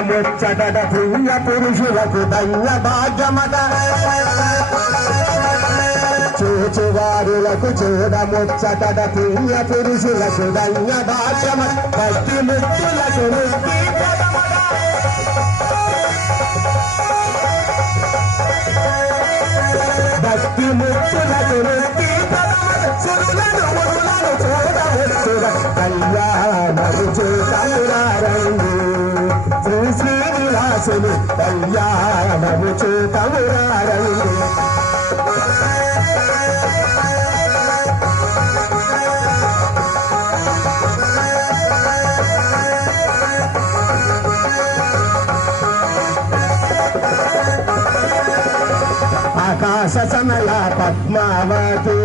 చూడముచ్చట పుణ్య పురుషులకు ధన్య భాగ్యమట చూచువారులకు చూడముచ్చట పుణ్య పురుషులకు ధన్య భాగ్యమట భక్తి ముక్తులకు ముక్తి భక్తి ముక్తులకు ముక్తి సురులను మురులను చూడముచ్చుట కళ్యాణము చూతమురారంగు శ్రీ శ్రీనివాసుని కళ్యాణము చూతమురారంగు ఆకాశ సమయ పద్మావతి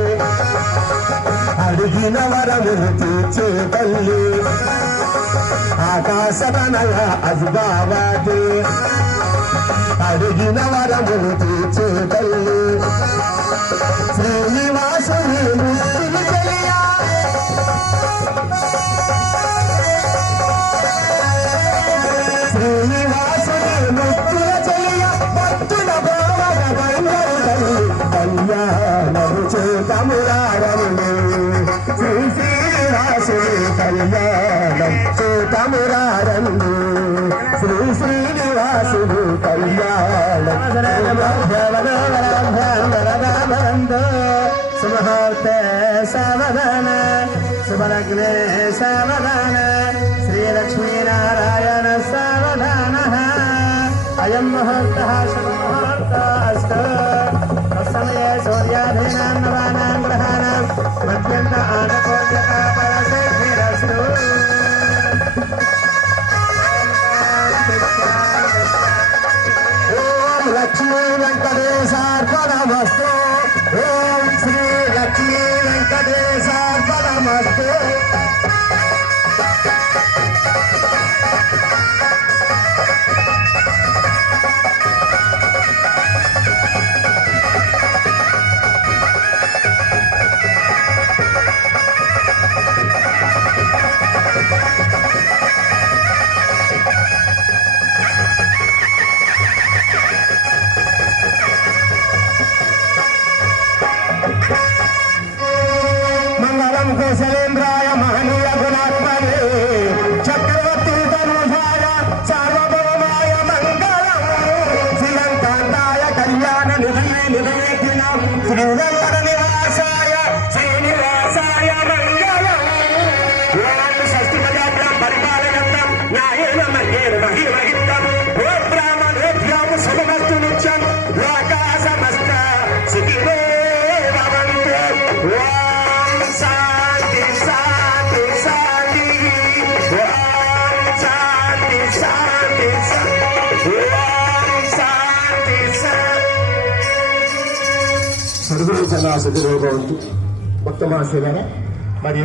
అడిగిన వరములు తీర్చే తల్లి ఆకాశ తనయ అద్భావతి అడిగిన వరములు తీర్చే తల్లి శ్రీనివాసుని ముక్తిని తెలియా శ్రీనివాసుని ముక్తుల చెయ్య భక్తుల కళ్యాణము చూతమురారంగు శ్రీ శ్రీనివాసుని కళ్యాణం చూతమురారంగు శ్రీ శ్రీనివాసుని కళ్యాణం శుభహోర్తే సావధాన శుభలగ్నే సావధాన శ్రీలక్ష్మీనారాయణ సావధాన అయం ముహూర్తః శుభముహూర్తః సమయే సూర్యాధీనాం నవానాం గ్రహాణాం మధ్యంత ఆనకోద్యకాపరసిద్ధిరస్తు ఓం లక్ష్మీ వెంకటేశార్పణమస్తు ఓం శ్రీ లక్ష్మీ వెంకటేశార్పణమస్తు మంగళం కుశలేంద్రాయ మహనీయ గుణాత్మనే చక్రవర్తి తనుజాయ సార్వభౌమాయ మంగళం శ్రీలంకాంతాయ కళ్యాణ నిధనేకినం శ్రీరంగర నివాసాయ శ్రీనివాసాయ మంగళం షష్ఠి ప్రజాభ్యాం పరిపాలయంతం న్యాయేన మహ్యేన మహిమహితం ఓ బ్రాహ్మణేభ్యం శుభమస్తు నిత్యం లోకా సమస్త సుఖినో భవంతు ఓం శాంతి శాంతి శాంతి ఓం శాంతి శాంతి ఓం శాంతి సర్వే జనా సుఖినో భవంతు. భక్తమాసులారా మరి